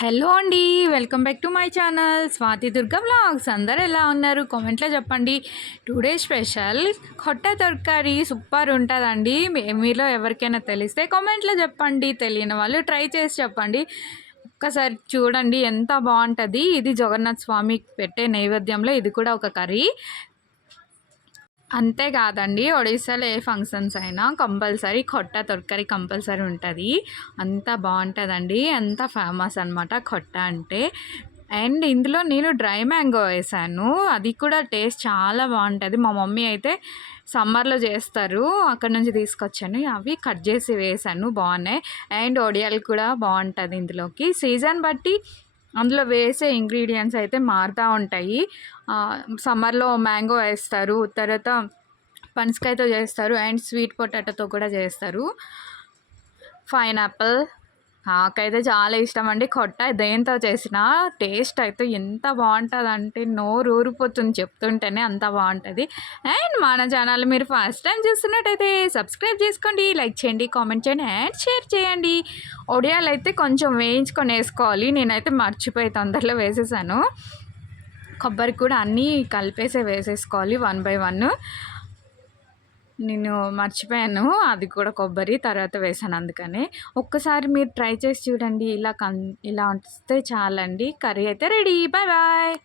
Hello అండి. Welcome back to my channel Swathi Durga vlogs. అందరూ ఎలా ఉన్నారు? కామెంట్లో చెప్పండి. టుడే స్పెషల్ కొట్ట తరకారీ సూపర్ ఉంటుందండి. మీలో ఎవరికైనా తెలిస్తే కామెంట్లో చెప్పండి. తెలియని వాళ్ళు ట్రై చేసి చెప్పండి. ఒక్కసారి చూడండి ఎంత బాగుంటుంది. ఇది జగన్నాథ్ స్వామికి పెట్టే నైవేద్యంలో ఇది కూడా ఒక కర్రీ. అంతేకాదండి, ఒడిస్సాలో ఏ ఫంక్షన్స్ అయినా కంపల్సరీ కొట్ట తొరకరి కంపల్సరీ ఉంటుంది. అంత బాగుంటుందండి, అంత ఫేమస్ అనమాట కొట్ట అంటే. అండ్ ఇందులో నేను డ్రై మ్యాంగో వేసాను, అది కూడా టేస్ట్ చాలా బాగుంటుంది. మా మమ్మీ అయితే సమ్మర్లో చేస్తారు, అక్కడ నుంచి తీసుకొచ్చాను, అవి కట్ చేసి వేసాను, బాగున్నాయి. అండ్ ఒడియాలు కూడా బాగుంటుంది ఇందులోకి. సీజన్ బట్టి అందులో వేసే ఇంగ్రీడియంట్స్ అయితే మారుతూ ఉంటాయి. సమ్మర్లో మ్యాంగో వేస్తారు, తర్వాత పనసకాయతో చేస్తారు, అండ్ స్వీట్ పొటాటోతో కూడా చేస్తారు. పైనాపిల్ నాకైతే చాలా ఇష్టం అండి. కొట్ట దేంతో చేసిన టేస్ట్ అయితే ఎంత బాగుంటుందంటే నోరు ఊరిపోతుంది చెప్తుంటేనే, అంత బాగుంటుంది. అండ్ మన ఛానల్ మీరు ఫస్ట్ టైం చూస్తున్నట్టయితే సబ్స్క్రైబ్ చేసుకోండి, లైక్ చేయండి, కామెంట్ చేయండి, అండ్ షేర్ చేయండి. ఒడియాలు అయితే కొంచెం వేయించుకొని వేసుకోవాలి, నేనైతే మర్చిపోయి తొందరలో వేసేసాను. కొబ్బరి కూడా అన్నీ కలిపేసే వేసేసుకోవాలి 1 by 1. నేను మర్చిపోయాను, అది కూడా కొబ్బరి తర్వాత వేసాను, అందుకనే. ఒక్కసారి మీరు ట్రై చేసి చూడండి, ఇలా వస్తే చాలండి. కర్రీ అయితే రెడీ. Bye bye.